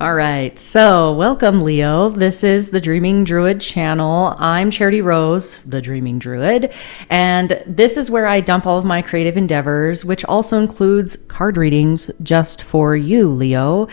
All right, so welcome, Leo. This is the Dreaming Druid channel. I'm Charity Rose, the Dreaming Druid, and this is where I dump all of my creative endeavors, which also includes card readings just for you, Leo.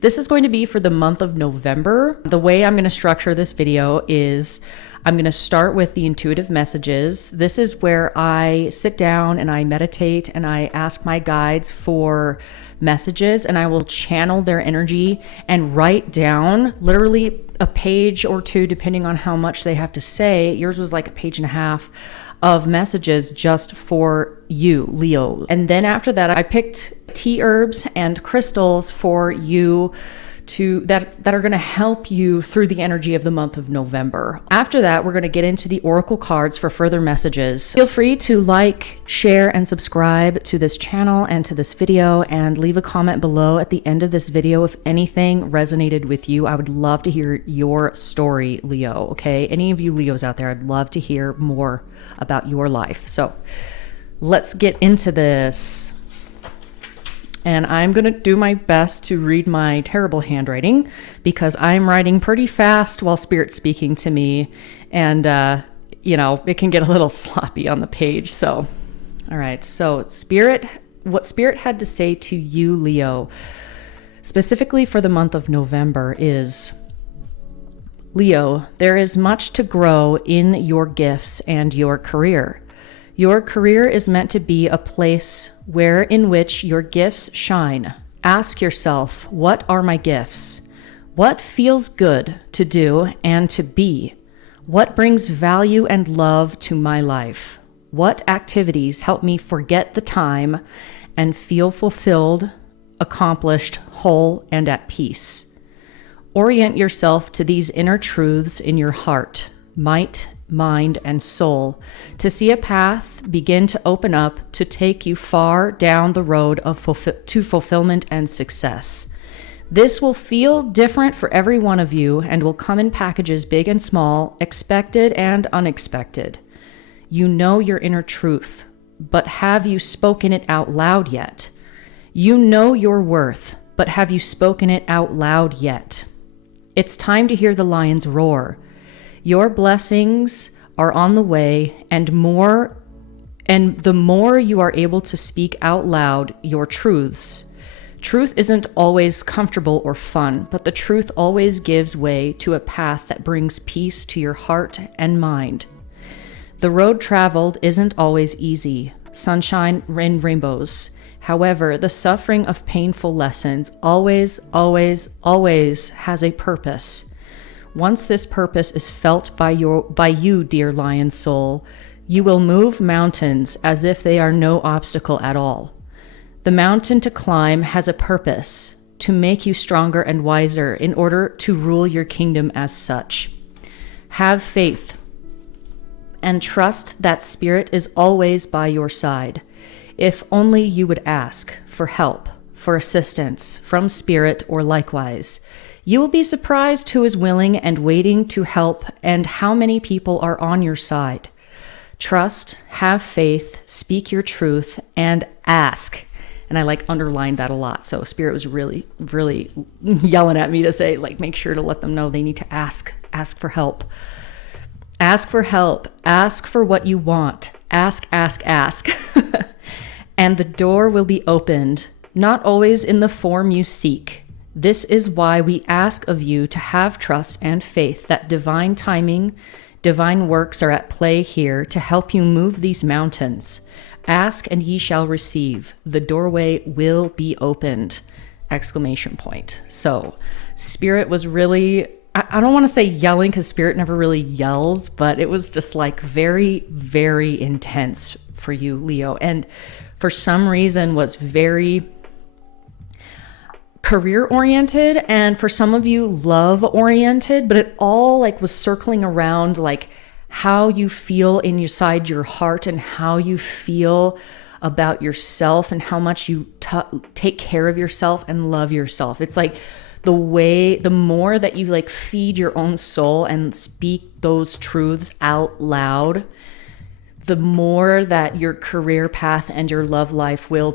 This is going to be for the month of November. The way I'm going to structure this video is I'm going to start with the intuitive messages. This is where I sit down and I meditate and I ask my guides for messages, and I will channel their energy and write down literally a page or two, depending on how much they have to say. Yours was like a page and a half of messages just for you, Leo. And then after that, I picked tea herbs and crystals for you that are going to help you through the energy of the month of November. After that, we're going to get into the oracle cards for further messages. Feel free to like, share, and subscribe to this channel and to this video, and leave a comment below at the end of this video if anything resonated with you. I would love to hear your story, Leo, okay? Any of you Leos out there, I'd love to hear more about your life. So let's get into this. And I'm going to do my best to read my terrible handwriting because I'm writing pretty fast while Spirit's speaking to me. And, it can get a little sloppy on the page. So, all right. So what Spirit had to say to you, Leo, specifically for the month of November is, Leo, there is much to grow in your gifts and your career. Your career is meant to be a place in which your gifts shine. Ask yourself, what are my gifts? What feels good to do and to be? What brings value and love to my life? What activities help me forget the time and feel fulfilled, accomplished, whole, and at peace? Orient yourself to these inner truths in your heart, might, mind, and soul, to see a path begin to open up to take you far down the road to fulfillment and success. This will feel different for every one of you and will come in packages big and small, expected and unexpected. You know your inner truth, but have you spoken it out loud yet? You know your worth, but have you spoken it out loud yet? It's time to hear the lions roar. Your blessings are on the way, and the more you are able to speak out loud your truths. Truth isn't always comfortable or fun, but the truth always gives way to a path that brings peace to your heart and mind. The road traveled isn't always easy, sunshine and rainbows. However, the suffering of painful lessons always, always, always has a purpose. Once this purpose is felt by you, dear lion soul, you will move mountains as if they are no obstacle at all. The mountain to climb has a purpose, to make you stronger and wiser in order to rule your kingdom as such. Have faith and trust that Spirit is always by your side. If only you would ask for help, for assistance from Spirit or likewise. You will be surprised who is willing and waiting to help and how many people are on your side. Trust, have faith, speak your truth, and ask. And I underlined that a lot. So Spirit was really, really yelling at me to say, make sure to let them know they need to ask for help. Ask for help. Ask for what you want. Ask. And the door will be opened, not always in the form you seek. This is why we ask of you to have trust and faith that divine timing, divine works are at play here to help you move these mountains. Ask and ye shall receive. The doorway will be opened! ! So Spirit was really, I don't want to say yelling because Spirit never really yells, but it was just very, very intense for you, Leo. And for some reason was very career oriented, and for some of you love oriented, but it all was circling around how you feel inside your heart and how you feel about yourself and how much you take care of yourself and love yourself. It's the more that you feed your own soul and speak those truths out loud, the more that your career path and your love life will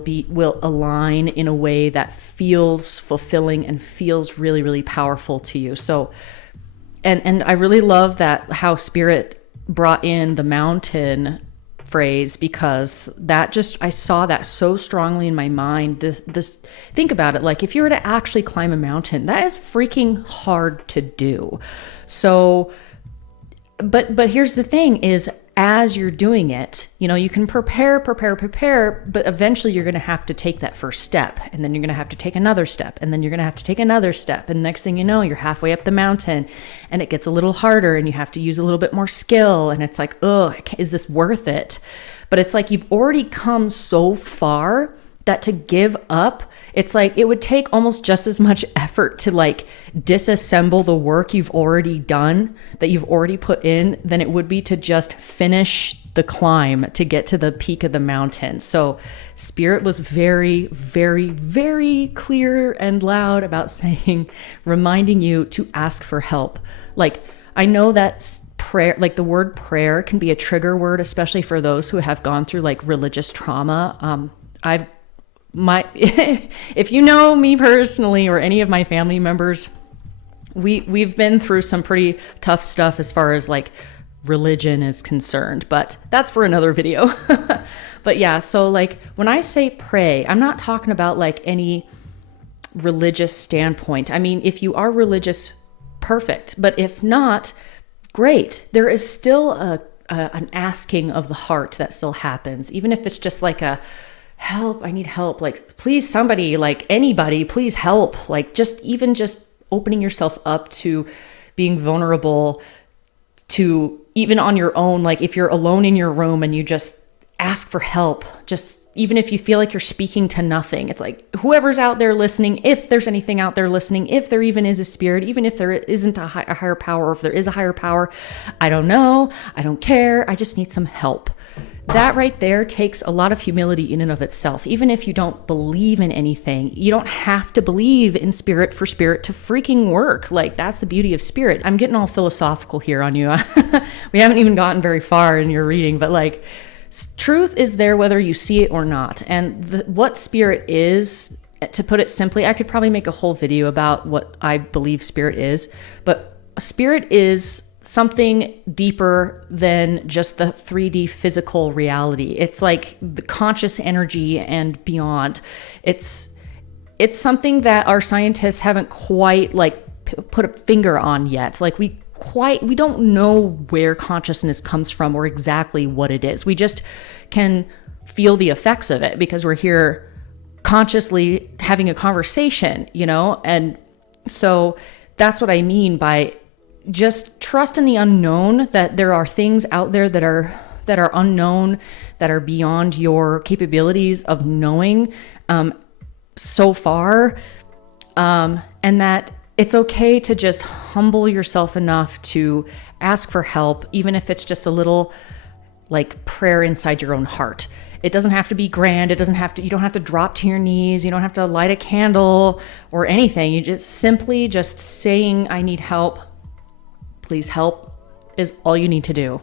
align in a way that feels fulfilling and feels really, really powerful to you. So, and I really love that how Spirit brought in the mountain phrase, because that just, I saw that so strongly in my mind. This think about it, like if you were to actually climb a mountain, that is freaking hard to do. So, but here's the thing is, as you're doing it, you know, you can prepare, but eventually you're going to have to take that first step, and then you're going to have to take another step, and then you're going to have to take another step. And next thing you know, you're halfway up the mountain and it gets a little harder and you have to use a little bit more skill. And it's like, oh, is this worth it? But it's like, you've already come so far that to give up, it's like it would take almost just as much effort to like disassemble the work you've already done, that you've already put in, than it would be to just finish the climb to get to the peak of the mountain. So Spirit was very, very, very clear and loud about saying, reminding you to ask for help. Like, I know that prayer, like the word prayer, can be a trigger word, especially for those who have gone through like religious trauma. If you know me personally or any of my family members, we've been through some pretty tough stuff as far as like religion is concerned, but that's for another video. But yeah, so like when I say pray, I'm not talking about like any religious standpoint. I mean, if you are religious, perfect. But if not, great. There is still an asking of the heart that still happens, even if it's just like a help, I need help. Like, please, somebody, like anybody, please help. Like just opening yourself up to being vulnerable, to even on your own. Like if you're alone in your room and you just ask for help, just even if you feel like you're speaking to nothing, it's like whoever's out there listening, if there's anything out there listening, if there even is a spirit, even if there isn't a higher power, or if there is a higher power, I don't know, I don't care, I just need some help. That right there takes a lot of humility in and of itself. Even if you don't believe in anything, you don't have to believe in spirit for spirit to freaking work. Like, that's the beauty of Spirit. I'm getting all philosophical here on you. We haven't even gotten very far in your reading, but like, truth is there whether you see it or not. And what Spirit is, to put it simply, I could probably make a whole video about what I believe Spirit is, but Spirit is something deeper than just the 3D physical reality. It's like the conscious energy and beyond. It's something that our scientists haven't quite like put a finger on yet. Like we don't know where consciousness comes from or exactly what it is. We just can feel the effects of it because we're here consciously having a conversation, you know? And so that's what I mean by just trust in the unknown, that there are things out there that are unknown, that are beyond your capabilities of knowing so far, and that it's okay to just humble yourself enough to ask for help, even if it's just a little like prayer inside your own heart. It doesn't have to be grand. You don't have to drop to your knees. You don't have to light a candle or anything. You just simply just saying, I need help. Please help is all you need to do.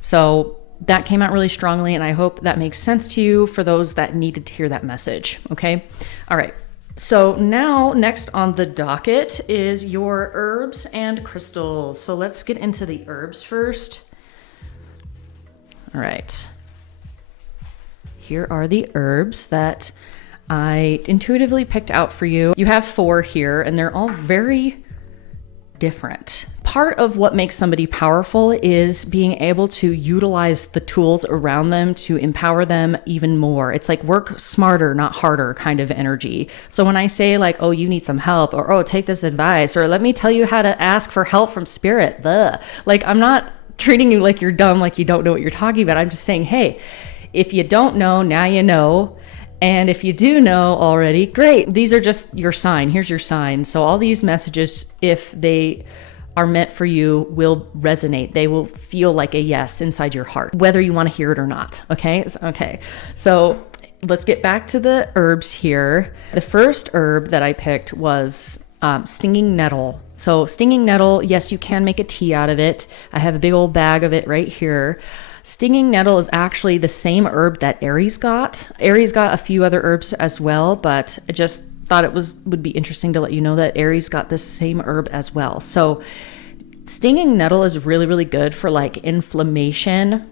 So that came out really strongly, and I hope that makes sense to you for those that needed to hear that message. Okay. All right. So now next on the docket is your herbs and crystals. So let's get into the herbs first. All right. Here are the herbs that I intuitively picked out for you. You have 4 here, and they're all very different. Part of what makes somebody powerful is being able to utilize the tools around them to empower them even more. It's like work smarter, not harder kind of energy. So when I say like, oh, you need some help, or oh, take this advice, or let me tell you how to ask for help from Spirit, like I'm not treating you like you're dumb, like you don't know what you're talking about. I'm just saying, hey, if you don't know, now you know. And if you do know already, great. These are just your sign. Here's your sign. So all these messages, if they are meant for you, will resonate. They will feel like a yes inside your heart, whether you want to hear it or not. Okay. So let's get back to the herbs here. The first herb that I picked was stinging nettle. So stinging nettle, yes, you can make a tea out of it. I have a big old bag of it right here. Stinging nettle is actually the same herb that Aries got. Aries got a few other herbs as well, but I just thought it would be interesting to let you know that Aries got this same herb as well. So stinging nettle is really, really good for like inflammation,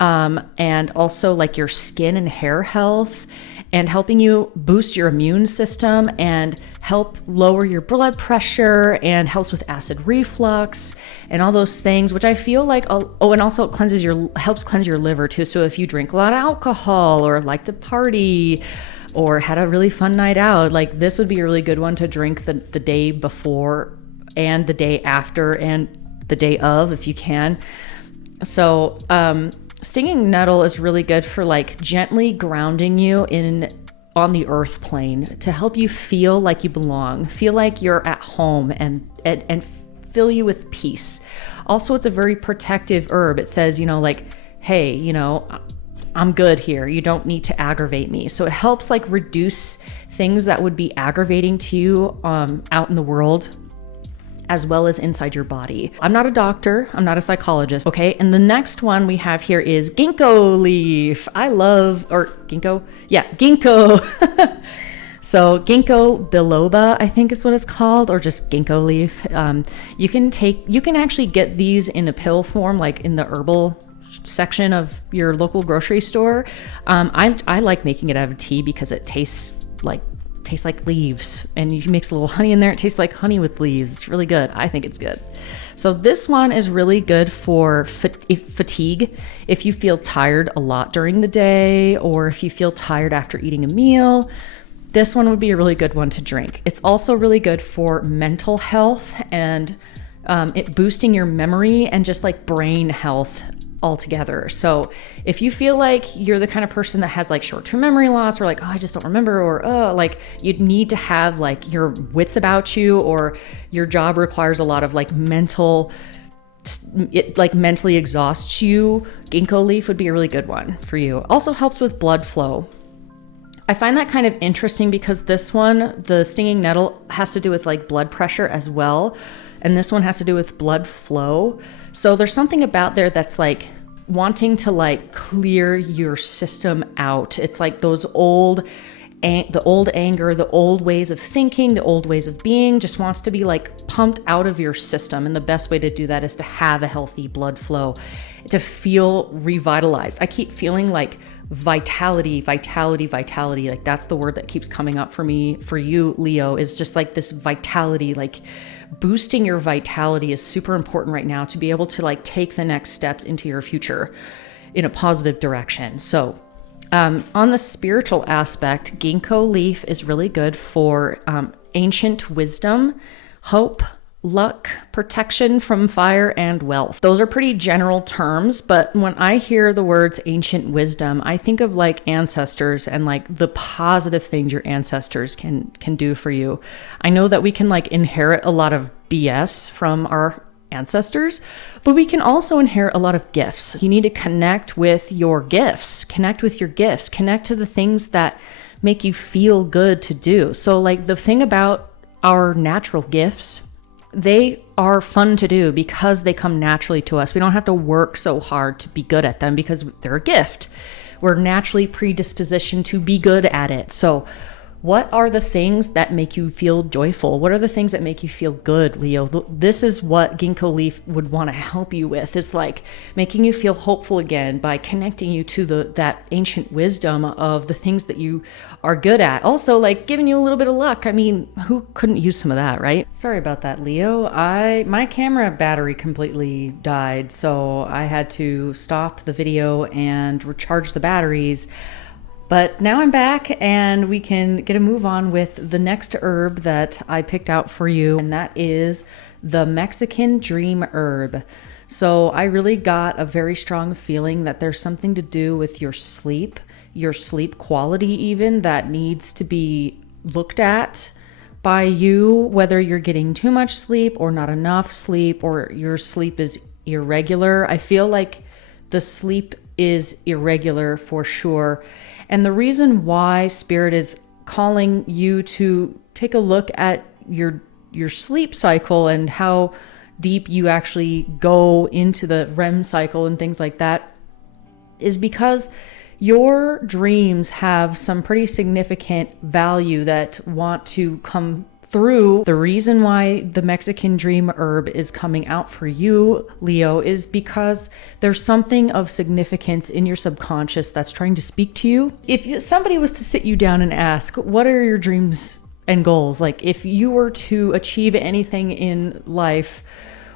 and also like your skin and hair health, and helping you boost your immune system and help lower your blood pressure, and helps with acid reflux and all those things, which I feel like, and also it helps cleanse your liver too. So if you drink a lot of alcohol or like to party or had a really fun night out, like this would be a really good one to drink the day before and the day after and the day of, if you can. So, stinging nettle is really good for like gently grounding you on the earth plane to help you feel like you belong, feel like you're at home, and fill you with peace. Also, it's a very protective herb. It says, like, hey, I'm good here. You don't need to aggravate me. So it helps like reduce things that would be aggravating to you out in the world, as well as inside your body. I'm not a doctor. I'm not a psychologist. Okay. And the next one we have here is ginkgo leaf. Ginkgo. Yeah, ginkgo. So ginkgo biloba, I think is what it's called, or just ginkgo leaf. You can actually get these in a pill form, like in the herbal section of your local grocery store. I like making it out of tea because it tastes like leaves, and you mix a little honey in there. It tastes like honey with leaves. It's really good. I think it's good. So this one is really good for fatigue. If you feel tired a lot during the day, or if you feel tired after eating a meal, this one would be a really good one to drink. It's also really good for mental health and it boosting your memory and just like brain health altogether. So if you feel like you're the kind of person that has like short-term memory loss, or like, oh, I just don't remember, or like you'd need to have like your wits about you, or your job requires a lot of like mentally exhausts you, ginkgo leaf would be a really good one for you. Also helps with blood flow. I find that kind of interesting because this one, the stinging nettle, has to do with like blood pressure as well. And this one has to do with blood flow. So there's something about there that's like wanting to like clear your system out. It's like those the old anger, the old ways of thinking, the old ways of being just wants to be like pumped out of your system. And the best way to do that is to have a healthy blood flow, to feel revitalized. I keep feeling like vitality. Like that's the word that keeps coming up for me, for you, Leo, is just like this vitality. Like boosting your vitality is super important right now to be able to like take the next steps into your future in a positive direction. So on the spiritual aspect, ginkgo leaf is really good for ancient wisdom, hope, luck, protection from fire, and wealth. Those are pretty general terms, but when I hear the words ancient wisdom, I think of like ancestors and like the positive things your ancestors can do for you. I know that we can like inherit a lot of BS from our ancestors, but we can also inherit a lot of gifts. You need to connect with your gifts, connect to the things that make you feel good to do. So like the thing about our natural gifts, they are fun to do because they come naturally to us. We don't have to work so hard to be good at them because they're a gift. We're naturally predispositioned to be good at it. So what are the things that make you feel joyful? What are the things that make you feel good, Leo? This is what ginkgo leaf would want to help you with, is like making you feel hopeful again by connecting you to that ancient wisdom of the things that you are good at. Also like giving you a little bit of luck. I mean, who couldn't use some of that, right? Sorry about that, Leo. My camera battery completely died, so I had to stop the video and recharge the batteries. But now I'm back and we can get a move on with the next herb that I picked out for you, and that is the Mexican dream herb. So I really got a very strong feeling that there's something to do with your sleep quality even, that needs to be looked at by you, whether you're getting too much sleep or not enough sleep, or your sleep is irregular. I feel like the sleep is irregular for sure. And the reason why Spirit is calling you to take a look at your sleep cycle and how deep you actually go into the REM cycle and things like that is because your dreams have some pretty significant value that want to come through. The reason why the Mexican dream herb is coming out for you, Leo, is because there's something of significance in your subconscious that's trying to speak to you. If somebody was to sit you down and ask, what are your dreams and goals? Like, if you were to achieve anything in life,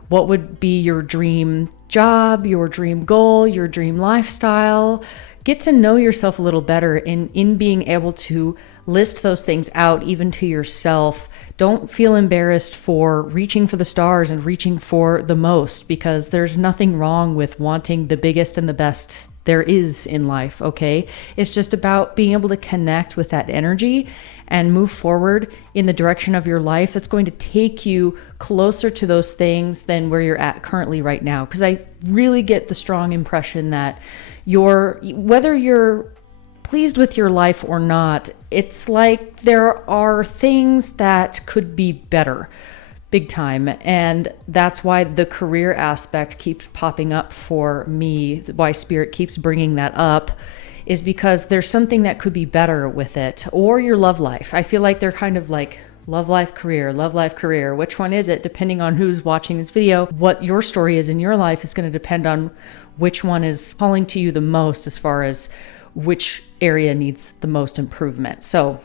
what would be your dream job, your dream goal, your dream lifestyle? Get to know yourself a little better in being able to list those things out, even to yourself. Don't feel embarrassed for reaching for the stars and reaching for the most, because there's nothing wrong with wanting the biggest and the best there is in life, okay? It's just about being able to connect with that energy and move forward in the direction of your life that's going to take you closer to those things than where you're at currently right now. Because I really get the strong impression that whether you're pleased with your life or not, it's like there are things that could be better. Big time. And that's why the career aspect keeps popping up for me, why Spirit keeps bringing that up, is because there's something that could be better with it. Or your love life. I feel like they're kind of like love life, career. Which one is it? Depending on who's watching this video, what your story is in your life is going to depend on which one is calling to you the most as far as which area needs the most improvement. So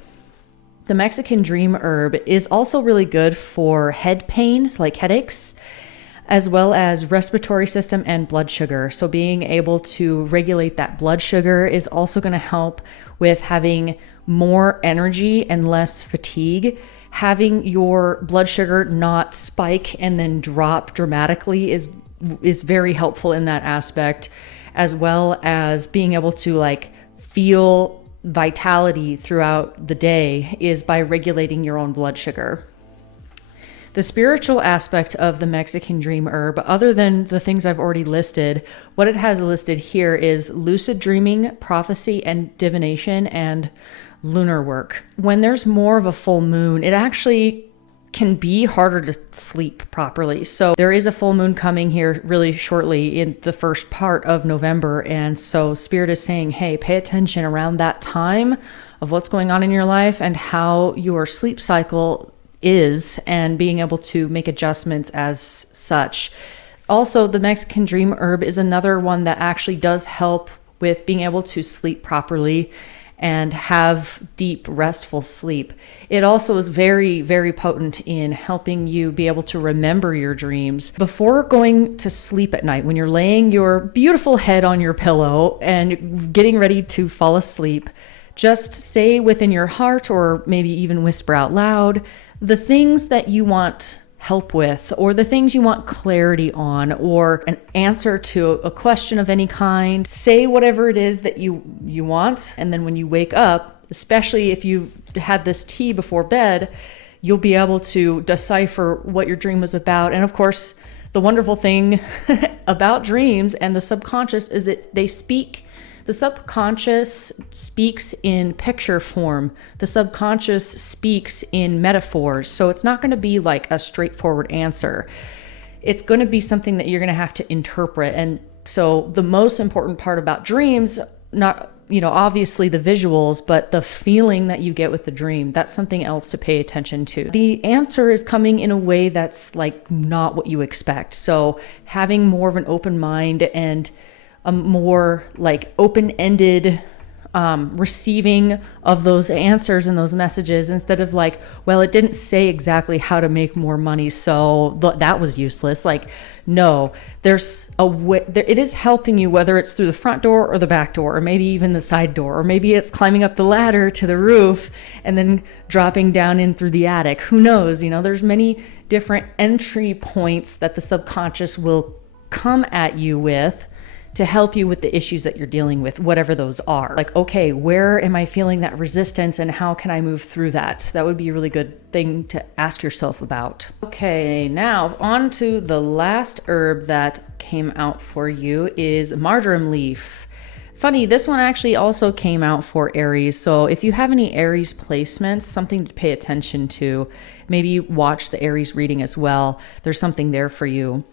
the Mexican dream herb is also really good for head pain, like headaches, as well as respiratory system and blood sugar. So being able to regulate that blood sugar is also going to help with having more energy and less fatigue. Having your blood sugar not spike and then drop dramatically is very helpful in that aspect, as well as being able to like feel vitality throughout the day is by regulating your own blood sugar. The spiritual aspect of the Mexican dream herb, other than the things I've already listed, what it has listed here is lucid dreaming, prophecy and divination, and lunar work. When there's more of a full moon, it actually can be harder to sleep properly. So there is a full moon coming here really shortly in the first part of November. And so Spirit is saying, hey, pay attention around that time of what's going on in your life and how your sleep cycle is, and being able to make adjustments as such. Also, the Mexican dream herb is another one that actually does help with being able to sleep properly and have deep, restful sleep. It also is very, very potent in helping you be able to remember your dreams. Before going to sleep at night, when you're laying your beautiful head on your pillow and getting ready to fall asleep, just say within your heart, or maybe even whisper out loud, the things that you want help with, or the things you want clarity on, or an answer to a question of any kind. Say whatever it is that you want, and then when you wake up, especially if you've had this tea before bed, you'll be able to decipher what your dream was about. And of course, the wonderful thing about dreams and the subconscious is that the subconscious speaks in picture form. The subconscious speaks in metaphors. So it's not going to be like a straightforward answer. It's going to be something that you're going to have to interpret. And so the most important part about dreams, not, obviously the visuals, but the feeling that you get with the dream, that's something else to pay attention to. The answer is coming in a way that's like not what you expect. So having more of an open mind and a more like open-ended receiving of those answers and those messages, instead of like, well, it didn't say exactly how to make more money, so that was useless. Like, no, there's a way, it is helping you, whether it's through the front door or the back door, or maybe even the side door, or maybe it's climbing up the ladder to the roof and then dropping down in through the attic. Who knows? There's many different entry points that the subconscious will come at you with to help you with the issues that you're dealing with, whatever those are. Like, okay, where am I feeling that resistance and how can I move through that? That would be a really good thing to ask yourself about. Okay, now on to the last herb that came out for you is marjoram leaf. Funny, this one actually also came out for Aries. So if you have any Aries placements, something to pay attention to, maybe watch the Aries reading as well. There's something there for you.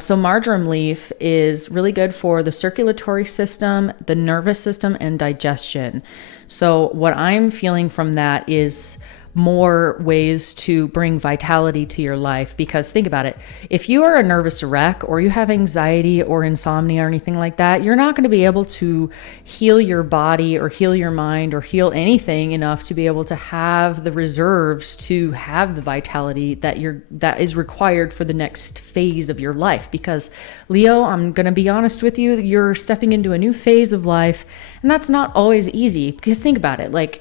So marjoram leaf is really good for the circulatory system, the nervous system, and digestion. So what I'm feeling from that is more ways to bring vitality to your life. Because think about it, if you are a nervous wreck or you have anxiety or insomnia or anything like that, you're not going to be able to heal your body or heal your mind or heal anything enough to be able to have the reserves to have the vitality that is required for the next phase of your life. Because Leo, I'm going to be honest with you, you're stepping into a new phase of life, and that's not always easy. Because think about it, like,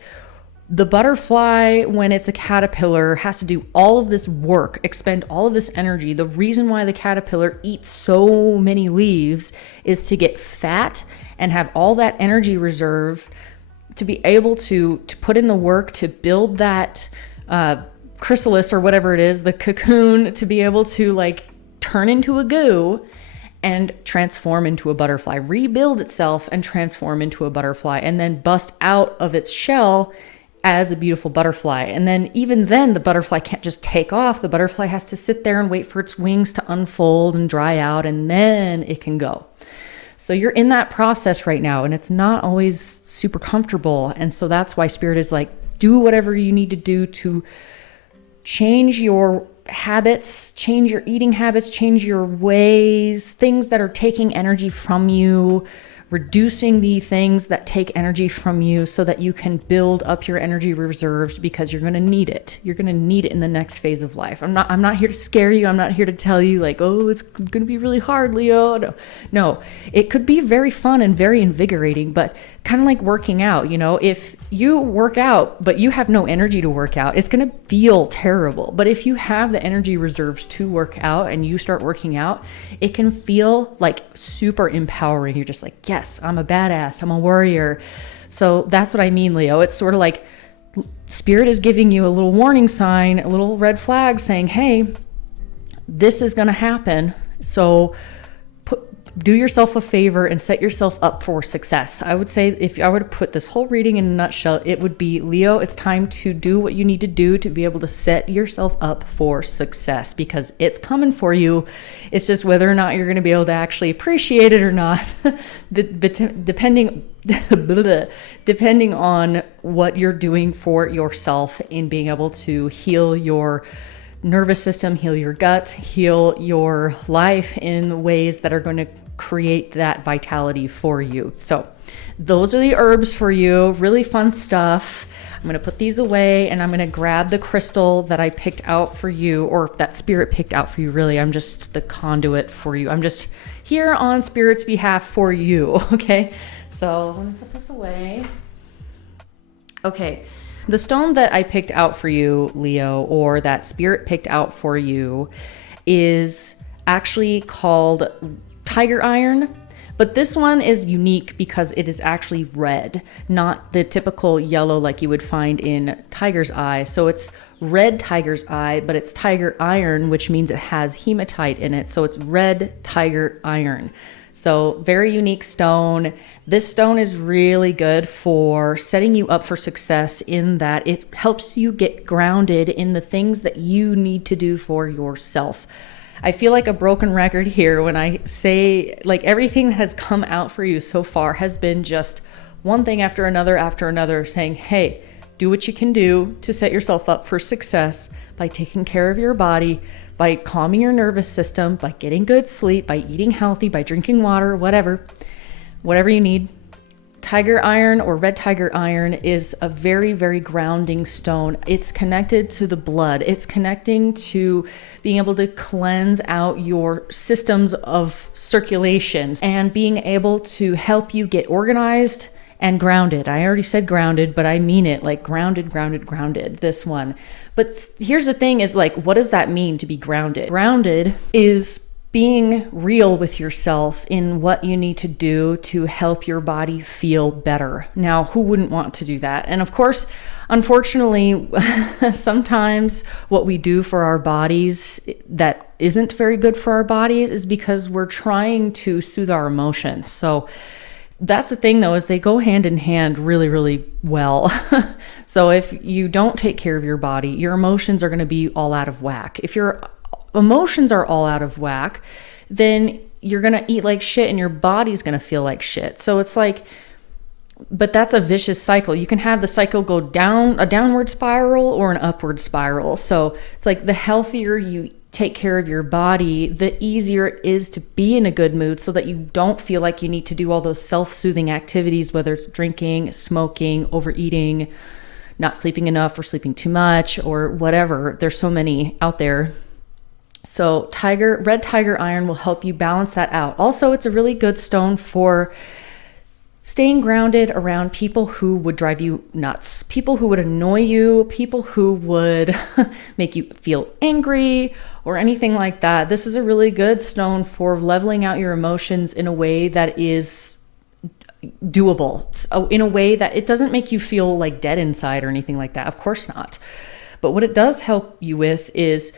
the butterfly, when it's a caterpillar, has to do all of this work, expend all of this energy. The reason why the caterpillar eats so many leaves is to get fat and have all that energy reserve to be able to put in the work to build that chrysalis or whatever it is, the cocoon, to be able to like turn into a goo and transform into a butterfly, rebuild itself and transform into a butterfly, and then bust out of its shell as a beautiful butterfly. And then even then, the butterfly can't just take off. The butterfly has to sit there and wait for its wings to unfold and dry out, and then it can go. So you're in that process right now, and it's not always super comfortable. And so that's why Spirit is like, do whatever you need to do to change your habits, change your eating habits, change your ways, things that are taking energy from you, reducing the things that take energy from you so that you can build up your energy reserves, because you're going to need it. You're going to need it in the next phase of life. I'm not here to scare you. I'm not here to tell you like, oh, it's going to be really hard, Leo. No, it could be very fun and very invigorating, but kind of like working out, you know, if you work out, but you have no energy to work out, it's going to feel terrible. But if you have the energy reserves to work out and you start working out, it can feel like super empowering. You're just like, yes, I'm a badass. I'm a warrior. So that's what I mean, Leo. It's sort of like Spirit is giving you a little warning sign, a little red flag saying, hey, this is going to happen. So do yourself a favor and set yourself up for success. I would say, if I were to put this whole reading in a nutshell, it would be, Leo, it's time to do what you need to do to be able to set yourself up for success, because it's coming for you. It's just whether or not you're going to be able to actually appreciate it or not, depending on what you're doing for yourself in being able to heal your nervous system, heal your gut, heal your life in ways that are going to create that vitality for you. So those are the herbs for you. Really fun stuff. I'm going to put these away, and I'm going to grab the crystal that I picked out for you, or that Spirit picked out for you. Really, I'm just the conduit for you. I'm just here on Spirit's behalf for you. Okay. So let me put this away. Okay. The stone that I picked out for you, Leo, or that Spirit picked out for you, is actually called tiger iron. But this one is unique because it is actually red, not the typical yellow like you would find in tiger's eye. So it's red tiger's eye, but it's tiger iron, which means it has hematite in it. So it's red tiger iron. So very unique stone. This stone is really good for setting you up for success, in that it helps you get grounded in the things that you need to do for yourself. I feel like a broken record here when I say, like, everything that has come out for you so far has been just one thing after another, saying, hey, do what you can do to set yourself up for success by taking care of your body, by calming your nervous system, by getting good sleep, by eating healthy, by drinking water, whatever you need. Tiger iron, or red tiger iron, is a very, very grounding stone. It's connected to the blood. It's connecting to being able to cleanse out your systems of circulation and being able to help you get organized and grounded. I already said grounded, but I mean it, like grounded, this one. But here's the thing is, like, what does that mean to be grounded? Grounded is being real with yourself in what you need to do to help your body feel better. Now, who wouldn't want to do that? And of course, unfortunately, sometimes what we do for our bodies that isn't very good for our bodies is because we're trying to soothe our emotions. So that's the thing, though, is they go hand in hand really, really well. So if you don't take care of your body, your emotions are going to be all out of whack. If you're emotions are all out of whack, then you're going to eat like shit and your body's going to feel like shit. So it's like, but that's a vicious cycle. You can have the cycle go down, a downward spiral or an upward spiral. So it's like the healthier you take care of your body, the easier it is to be in a good mood so that you don't feel like you need to do all those self-soothing activities, whether it's drinking, smoking, overeating, not sleeping enough or sleeping too much or whatever. There's so many out there. So red tiger iron will help you balance that out. Also, it's a really good stone for staying grounded around people who would drive you nuts, people who would annoy you, people who would make you feel angry or anything like that. This is a really good stone for leveling out your emotions in a way that is doable, in a way that it doesn't make you feel like dead inside or anything like that. Of course not. But what it does help you with is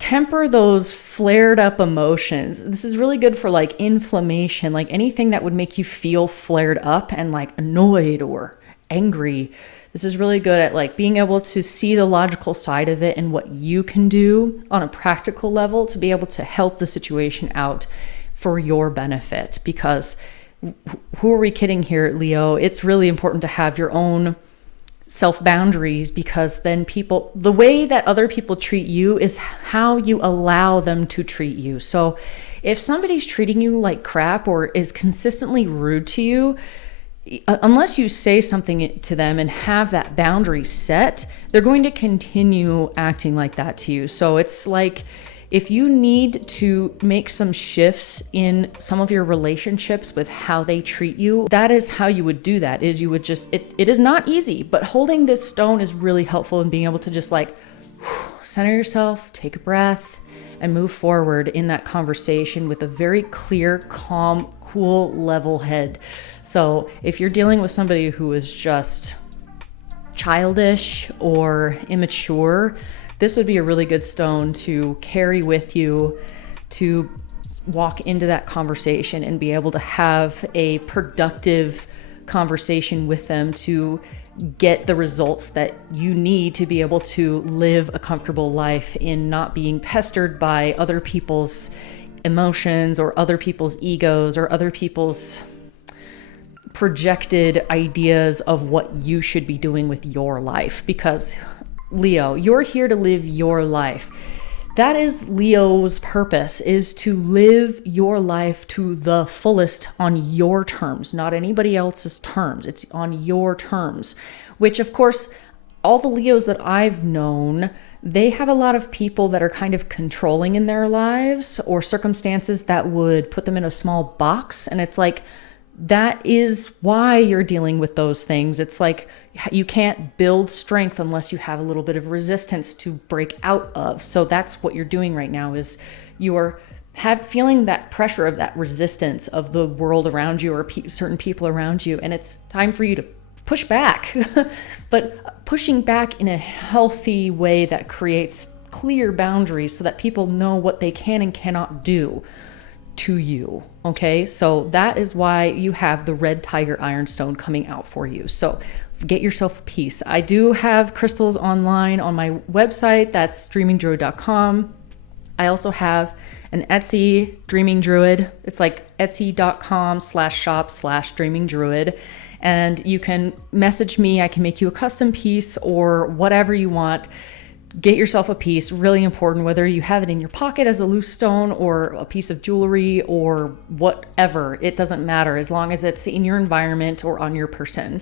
temper those flared up emotions. This is really good for like inflammation, like anything that would make you feel flared up and like annoyed or angry. This is really good at like being able to see the logical side of it and what you can do on a practical level to be able to help the situation out for your benefit. Because who are we kidding here, Leo? It's really important to have your own self boundaries, because then the way that other people treat you is how you allow them to treat you. So if somebody's treating you like crap or is consistently rude to you, unless you say something to them and have that boundary set, they're going to continue acting like that to you. So it's like, if you need to make some shifts in some of your relationships with how they treat you, that is how you would do that. Is you would just, it is not easy, but holding this stone is really helpful in being able to just like center yourself, take a breath, and move forward in that conversation with a very clear, calm, cool, level head. So if you're dealing with somebody who is just childish or immature, this would be a really good stone to carry with you to walk into that conversation and be able to have a productive conversation with them to get the results that you need to be able to live a comfortable life in not being pestered by other people's emotions or other people's egos or other people's projected ideas of what you should be doing with your life. Because Leo, you're here to live your life. That is Leo's purpose, is to live your life to the fullest on your terms, not anybody else's terms. It's on your terms, which of course, all the Leos that I've known, they have a lot of people that are kind of controlling in their lives or circumstances that would put them in a small box. And it's like, that is why you're dealing with those things. It's like you can't build strength unless you have a little bit of resistance to break out of. So that's what you're doing right now, is you're feeling that pressure of that resistance of the world around you or certain people around you. And it's time for you to push back, but pushing back in a healthy way that creates clear boundaries so that people know what they can and cannot do to you. Okay, so that is why you have the red tiger ironstone coming out for you. So get yourself a piece. I do have crystals online on my website. That's dreamingdruid.com. I also have an Etsy Dreaming Druid. It's like etsy.com/shop/dreamingdruid. And you can message me. I can make you a custom piece or whatever you want. Get yourself a piece, really important, whether you have it in your pocket as a loose stone or a piece of jewelry or whatever. It doesn't matter as long as it's in your environment or on your person.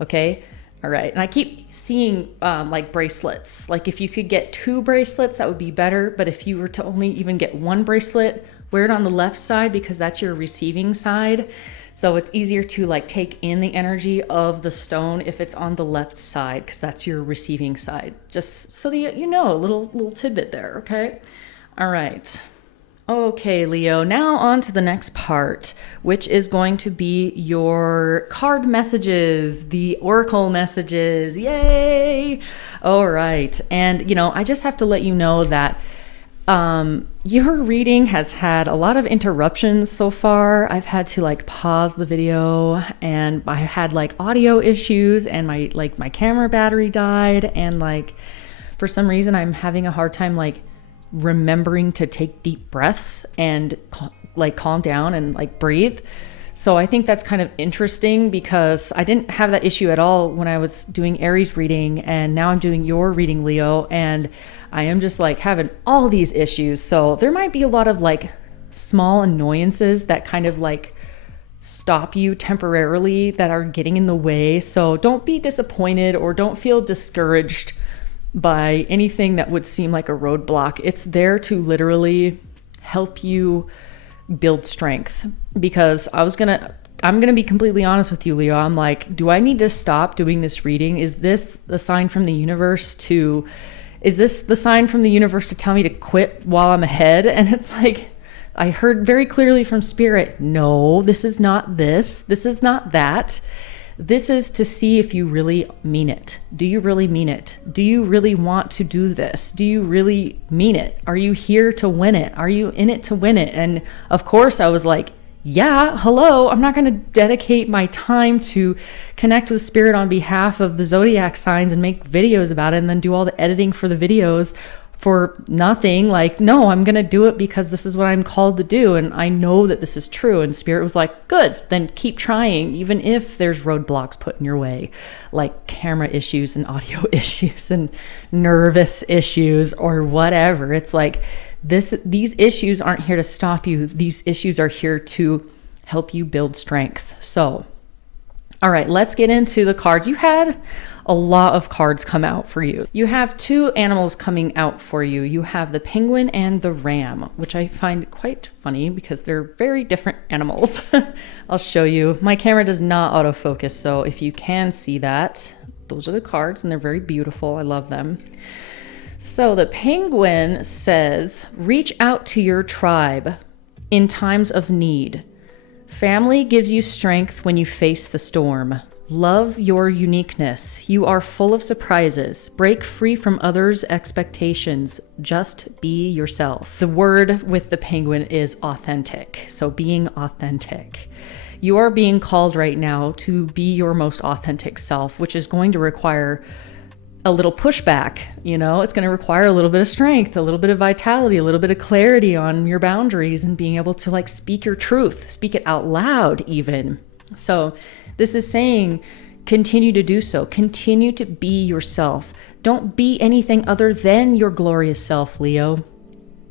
Okay. All right. And I keep seeing like bracelets. Like if you could get 2 bracelets, that would be better. But if you were to only even get 1 bracelet, wear it on the left side because that's your receiving side. So it's easier to like take in the energy of the stone if it's on the left side, because that's your receiving side. Just so that you know, a little tidbit there, okay? All right. Okay, Leo, now on to the next part, which is going to be your card messages, the oracle messages. Yay! All right. And, I just have to let you know that your reading has had a lot of interruptions so far. I've had to like pause the video, and I had like audio issues, and my camera battery died, and like for some reason I'm having a hard time like remembering to take deep breaths and like calm down and like breathe. So I think that's kind of interesting because I didn't have that issue at all when I was doing Aries reading, and now I'm doing your reading, Leo, and I am just like having all these issues. So there might be a lot of like small annoyances that kind of like stop you temporarily that are getting in the way. So don't be disappointed or don't feel discouraged by anything that would seem like a roadblock. It's there to literally help you build strength. Because I'm gonna be completely honest with you, Leo. I'm like, do I need to stop doing this reading? Is this the sign from the universe to tell me to quit while I'm ahead? And it's like, I heard very clearly from Spirit, no, this is not this. This is not that. This is to see if you really mean it. Do you really mean it? Do you really want to do this? Do you really mean it? Are you here to win it? Are you in it to win it? And of course I was like, yeah, hello. I'm not going to dedicate my time to connect with Spirit on behalf of the zodiac signs and make videos about it and then do all the editing for the videos for nothing. Like, no, I'm going to do it because this is what I'm called to do. And I know that this is true. And Spirit was like, good, then keep trying, even if there's roadblocks put in your way, like camera issues and audio issues and nervous issues or whatever. It's like, these issues aren't here to stop you. These issues are here to help you build strength. So, all right, let's get into the cards. You had a lot of cards come out for you. You have two animals coming out for you. You have the penguin and the ram, which I find quite funny because they're very different animals. I'll show you. My camera does not autofocus, so if you can see that, those are the cards and they're very beautiful. I love them. So the penguin says, reach out to your tribe in times of need. Family gives you strength when you face the storm. Love your uniqueness. You are full of surprises. Break free from others' expectations. Just be yourself. The word with the penguin is authentic. So being authentic. You are being called right now to be your most authentic self, which is going to require a little pushback. It's going to require a little bit of strength, a little bit of vitality, a little bit of clarity on your boundaries and being able to like speak your truth, speak it out loud even. So this is saying, continue to do so. Continue to be yourself. Don't be anything other than your glorious self, Leo,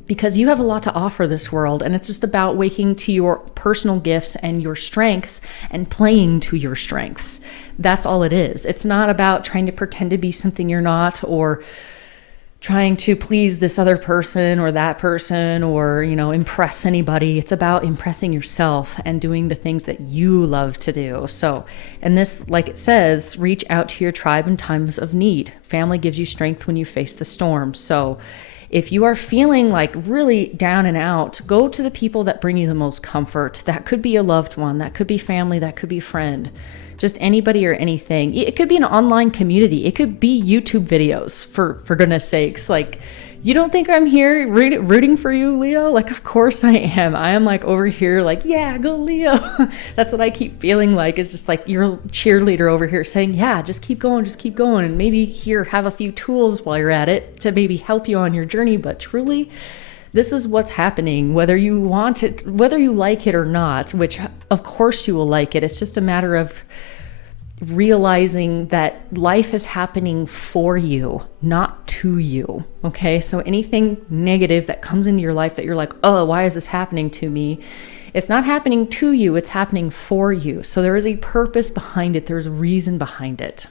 because you have a lot to offer this world. And it's just about waking to your personal gifts and your strengths and playing to your strengths. That's all it is. It's not about trying to pretend to be something you're not, or trying to please this other person or that person, or, impress anybody. It's about impressing yourself and doing the things that you love to do. So, and this, like it says, reach out to your tribe in times of need. Family gives you strength when you face the storm. So if you are feeling like really down and out, go to the people that bring you the most comfort. That could be a loved one, that could be family, that could be friend. Just anybody or anything. It could be an online community. It could be YouTube videos, for goodness sakes. Like, you don't think I'm here rooting for you, Leo? Like, of course I am. I am like over here like, yeah, go Leo. That's what I keep feeling like. It's just like you're a cheerleader over here saying, yeah, just keep going. And maybe here, have a few tools while you're at it to maybe help you on your journey. But truly, this is what's happening, whether you want it, whether you like it or not, which of course you will like it. It's just a matter of realizing that life is happening for you, not to you. Okay. So anything negative that comes into your life that you're like, oh, why is this happening to me? It's not happening to you. It's happening for you. So there is a purpose behind it. There's a reason behind it.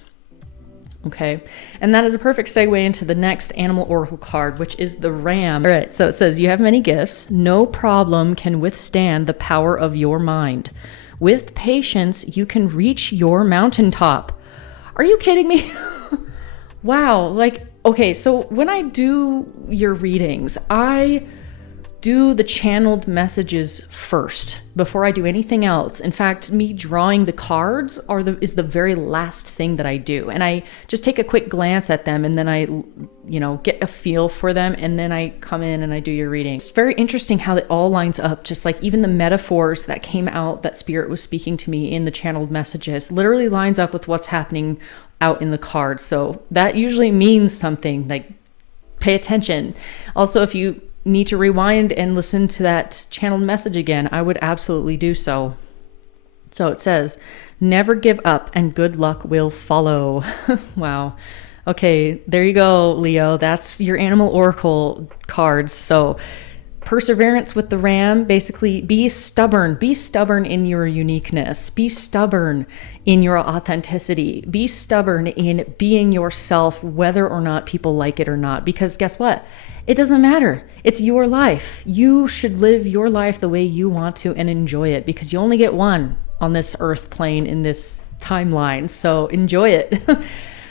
Okay. And that is a perfect segue into the next animal oracle card, which is the ram. All right. So it says, you have many gifts. No problem can withstand the power of your mind. With patience, you can reach your mountaintop. Are you kidding me? Wow. Like, okay, so when I do your readings, I do the channeled messages first before I do anything else. In fact, me drawing the cards is the very last thing that I do. And I just take a quick glance at them and then I, get a feel for them. And then I come in and I do your reading. It's very interesting how it all lines up. Just like even the metaphors that came out that Spirit was speaking to me in the channeled messages literally lines up with what's happening out in the cards. So that usually means something. Like, pay attention. Also, if you need to rewind and listen to that channeled message again, I would absolutely do so. So it says, never give up and good luck will follow. Wow. Okay, there you go, Leo. That's your animal oracle cards. So perseverance with the ram, basically be stubborn in your uniqueness, be stubborn in your authenticity, be stubborn in being yourself, whether or not people like it or not, because guess what? It doesn't matter. It's your life. You should live your life the way you want to and enjoy it, because you only get one on this earth plane in this timeline. So enjoy it.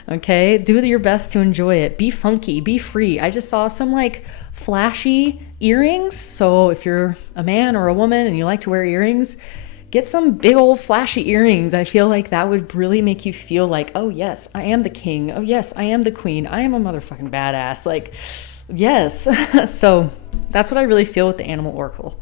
Okay, do your best to enjoy it. Be funky, be free. I just saw some like flashy earrings. So if you're a man or a woman and you like to wear earrings, get some big old flashy earrings. I feel like that would really make you feel like, oh yes, I am the king. Oh yes, I am the queen. I am a motherfucking badass. Like, yes. So that's what I really feel with the animal oracle.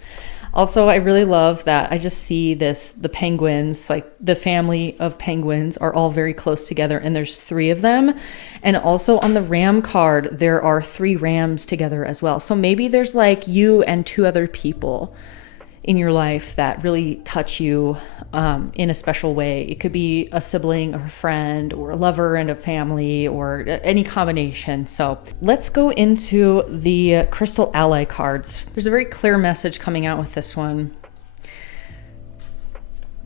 Also, I really love that I just see the penguins, like the family of penguins are all very close together, and there's 3 of them. And also on the ram card, there are 3 rams together as well. So maybe there's like you and 2 other people in your life that really touch you in a special way. It could be a sibling or a friend or a lover and a family or any combination. So let's go into the crystal ally cards. There's a very clear message coming out with this one.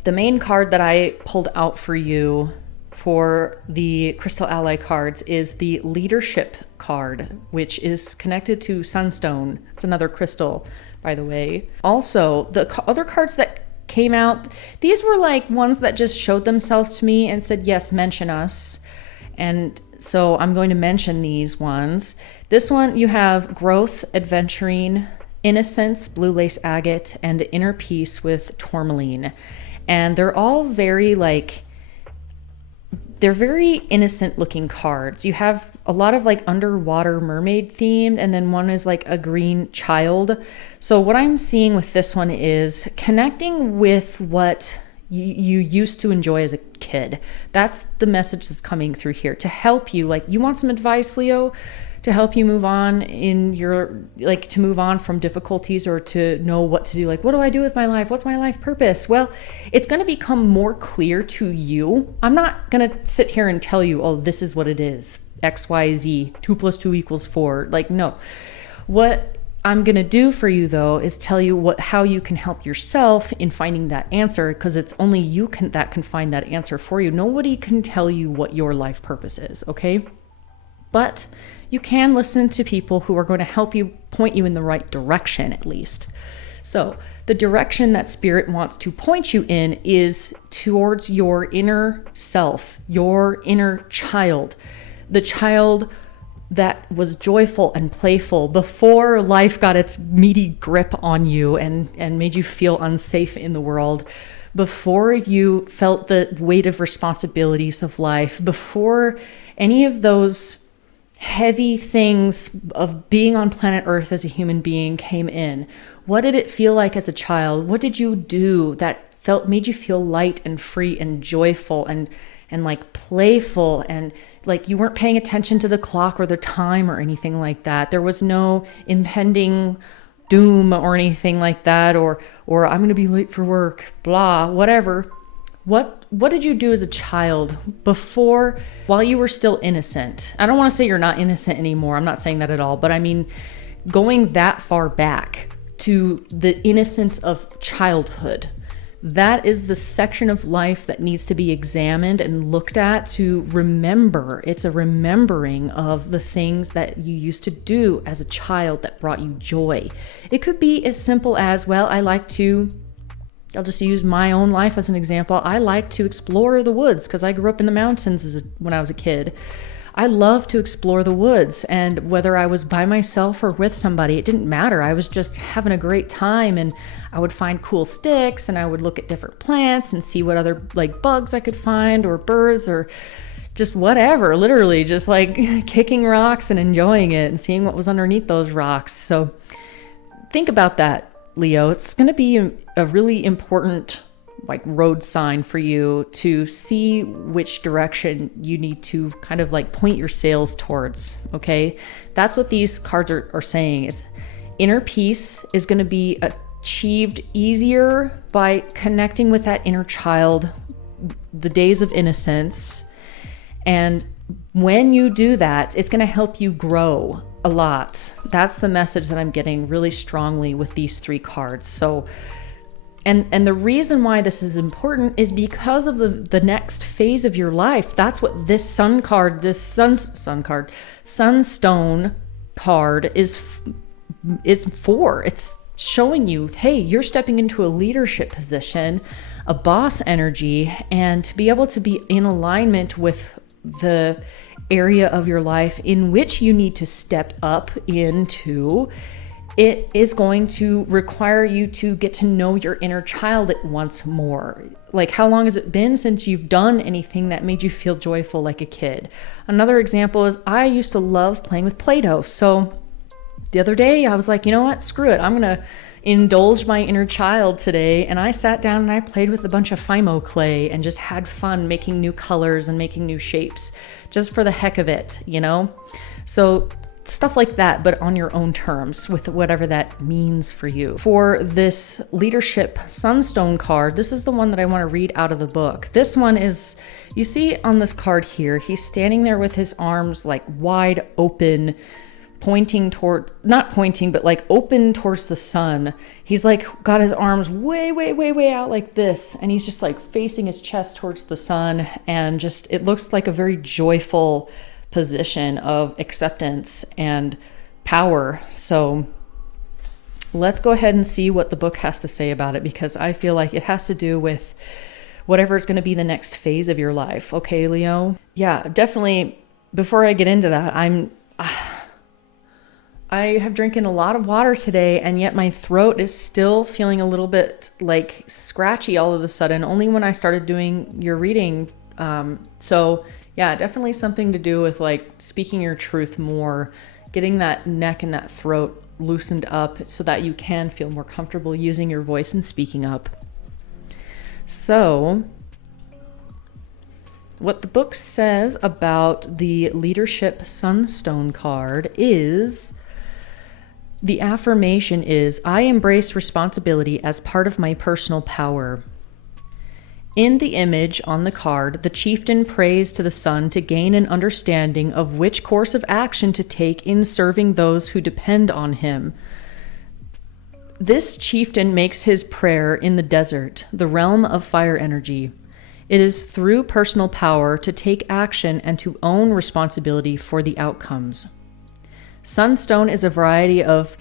The main card that I pulled out for you for the crystal ally cards is the leadership card, which is connected to sunstone. It's another crystal, by the way. Also, the other cards that came out, these were like ones that just showed themselves to me and said, yes, mention us. And so I'm going to mention these ones. This one, you have growth, adventuring, innocence, blue lace agate, and inner peace with tourmaline. And they're all very like, they're very innocent looking cards. You have a lot of like underwater mermaid themed, and then one is like a green child. So what I'm seeing with this one is connecting with what you used to enjoy as a kid. That's the message that's coming through here to help you. Like, you want some advice, Leo, to help you move on in your, like, to move on from difficulties or to know what to do. Like, what do I do with my life? What's my life purpose? Well, it's going to become more clear to you. I'm not going to sit here and tell you, oh, this is what it is. X, Y, Z, 2 + 2 = 4. Like, no. What I'm going to do for you, though, is tell you how you can help yourself in finding that answer, because it's only you that can find that answer for you. Nobody can tell you what your life purpose is, okay? But you can listen to people who are going to help you, point you in the right direction, at least. So the direction that Spirit wants to point you in is towards your inner self, your inner child, the child that was joyful and playful before life got its meaty grip on you and made you feel unsafe in the world, before you felt the weight of responsibilities of life, before any of those heavy things of being on planet Earth as a human being came in. What did it feel like as a child? What did you do that made you feel light and free and joyful and like playful, and like you weren't paying attention to the clock or the time or anything like that? There was no impending doom or anything like that, or I'm going to be late for work, blah, whatever. What did you do as a child before, while you were still innocent? I don't want to say you're not innocent anymore. I'm not saying that at all. But I mean, going that far back to the innocence of childhood, that is the section of life that needs to be examined and looked at to remember. It's a remembering of the things that you used to do as a child that brought you joy. It could be as simple as, well, I'll just use my own life as an example. I like to explore the woods because I grew up in the mountains when I was a kid. I love to explore the woods, and whether I was by myself or with somebody, it didn't matter. I was just having a great time, and I would find cool sticks, and I would look at different plants and see what other like bugs I could find, or birds, or just whatever, literally just like kicking rocks and enjoying it and seeing what was underneath those rocks. So think about that, Leo. It's going to be a really important like road sign for you to see which direction you need to kind of like point your sails towards. Okay, that's what these cards are saying. Inner peace is going to be achieved easier by connecting with that inner child, the days of innocence. And when you do that, it's going to help you grow a lot. That's the message that I'm getting really strongly with these 3 cards. So, and the reason why this is important is because of the next phase of your life. That's what this sun card, this sunstone card is for. It's showing you, hey, you're stepping into a leadership position, a boss energy, and to be able to be in alignment with the area of your life in which you need to step up into, it is going to require you to get to know your inner child once more. Like, how long has it been since you've done anything that made you feel joyful like a kid? Another example is I used to love playing with Play-Doh. So the other day I was like, you know what? Screw it. I'm going to indulge my inner child today. And I sat down and I played with a bunch of Fimo clay and just had fun making new colors and making new shapes just for the heck of it, you know? So stuff like that, but on your own terms with whatever that means for you. For this leadership sunstone card, this is the one that I want to read out of the book. This one is, you see on this card here, he's standing there with his arms like wide open, pointing toward, not pointing, but like open towards the sun. He's like got his arms way out like this, and he's just like facing his chest towards the sun, and just, it looks like a very joyful position of acceptance and power. So let's go ahead and see what the book has to say about it, because I feel like it has to do with whatever is going to be the next phase of your life. Okay, Leo? Yeah, definitely. Before I get into that, I have drinking a lot of water today, and yet my throat is still feeling a little bit like scratchy all of a sudden, only when I started doing your reading. So yeah, definitely something to do with like speaking your truth more, getting that neck and that throat loosened up so that you can feel more comfortable using your voice and speaking up. So what the book says about the leadership sunstone card is, the affirmation is, I embrace responsibility as part of my personal power. In the image on the card, the chieftain prays to the sun to gain an understanding of which course of action to take in serving those who depend on him. This chieftain makes his prayer in the desert, the realm of fire energy. It is through personal power to take action and to own responsibility for the outcomes. Sunstone is a variety of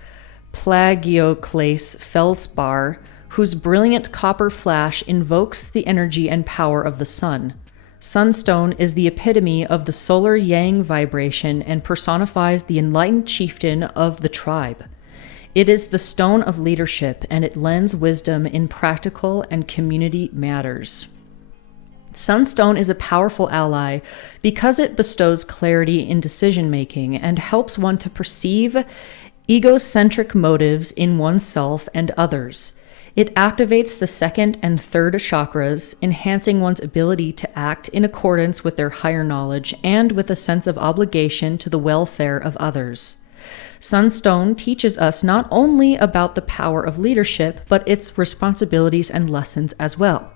plagioclase feldspar, whose brilliant copper flash invokes the energy and power of the sun. Sunstone is the epitome of the solar yang vibration and personifies the enlightened chieftain of the tribe. It is the stone of leadership, and it lends wisdom in practical and community matters. Sunstone is a powerful ally because it bestows clarity in decision-making and helps one to perceive egocentric motives in oneself and others. It activates the second and third chakras, enhancing one's ability to act in accordance with their higher knowledge and with a sense of obligation to the welfare of others. Sunstone teaches us not only about the power of leadership, but its responsibilities and lessons as well.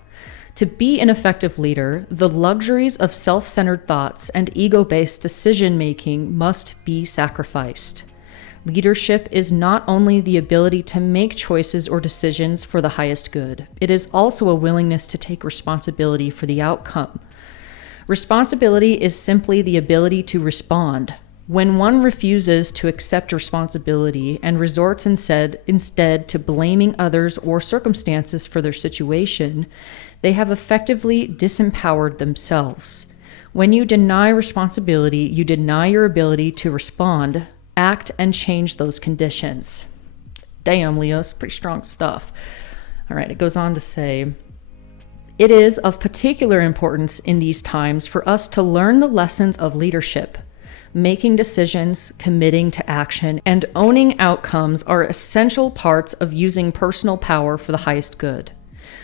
To be an effective leader, the luxuries of self-centered thoughts and ego-based decision-making must be sacrificed. Leadership is not only the ability to make choices or decisions for the highest good, it is also a willingness to take responsibility for the outcome. Responsibility is simply the ability to respond. When one refuses to accept responsibility and resorts instead to blaming others or circumstances for their situation, they have effectively disempowered themselves. When you deny responsibility, you deny your ability to respond, act, and change those conditions. Damn, Leo, it's pretty strong stuff. All right, it goes on to say, it is of particular importance in these times for us to learn the lessons of leadership. Making decisions, committing to action, and owning outcomes are essential parts of using personal power for the highest good.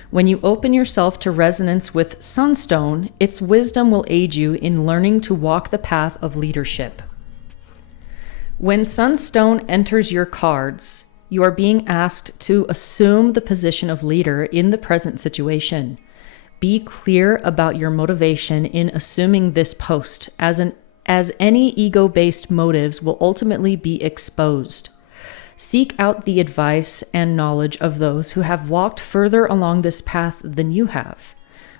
When you open yourself to resonance with Sunstone, its wisdom will aid you in learning to walk the path of leadership. When Sunstone enters your cards, You are being asked to assume the position of leader in the present situation. Be clear about your motivation in assuming this post, as any ego-based motives will ultimately be exposed. Seek out the advice and knowledge of those who have walked further along this path than you have.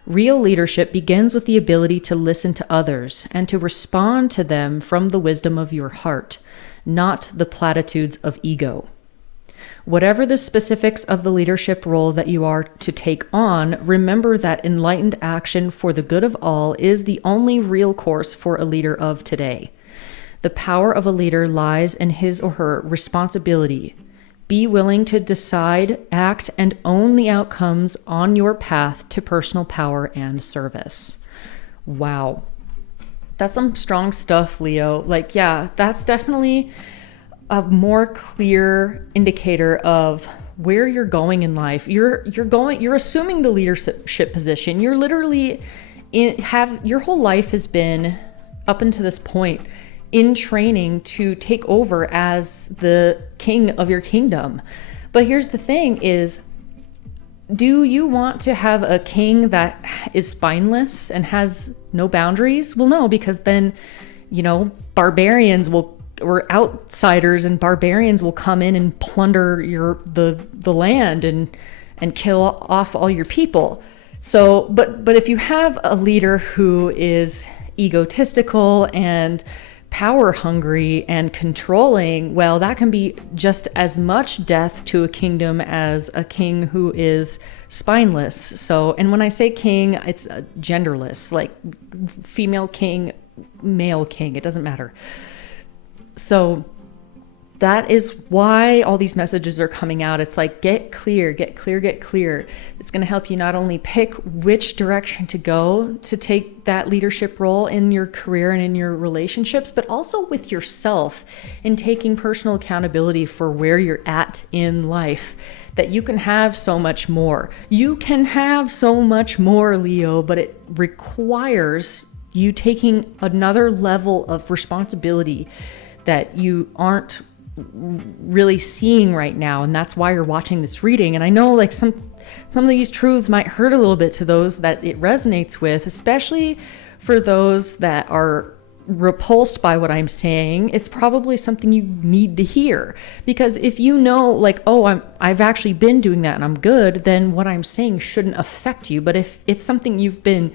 Real leadership begins with the ability to listen to others and to respond to them from the wisdom of your heart, not the platitudes of ego. Whatever the specifics of the leadership role that you are to take on, remember that enlightened action for the good of all is the only real course for a leader of today. The power of a leader lies in his or her responsibility. Be willing to decide, act, and own the outcomes on your path to personal power and service. Wow. That's some strong stuff, Leo. Like, yeah, that's definitely a more clear indicator of where you're going in life. You're assuming the leadership position. You're literally your whole life has been up until this point in training to take over as the king of your kingdom. But here's the thing is, do you want to have a king that is spineless and has no boundaries? Well, no, because then, or outsiders and barbarians will come in and plunder the land and kill off all your people. So, but if you have a leader who is egotistical and power hungry and controlling, well, that can be just as much death to a kingdom as a king who is spineless. So, and when I say king, it's genderless, like female king, male king, it doesn't matter. So that is why all these messages are coming out. It's like, get clear, get clear, get clear. It's going to help you not only pick which direction to go to take that leadership role in your career and in your relationships, but also with yourself in taking personal accountability for where you're at in life, that you can have so much more. You can have so much more, Leo, but it requires you taking another level of responsibility that you aren't really seeing right now, and that's why you're watching this reading. And I know like some of these truths might hurt a little bit to those that it resonates with, especially for those that are repulsed by what I'm saying. It's probably something you need to hear, because if you know like, oh, I've actually been doing that and I'm good, then what I'm saying shouldn't affect you. But if it's something you've been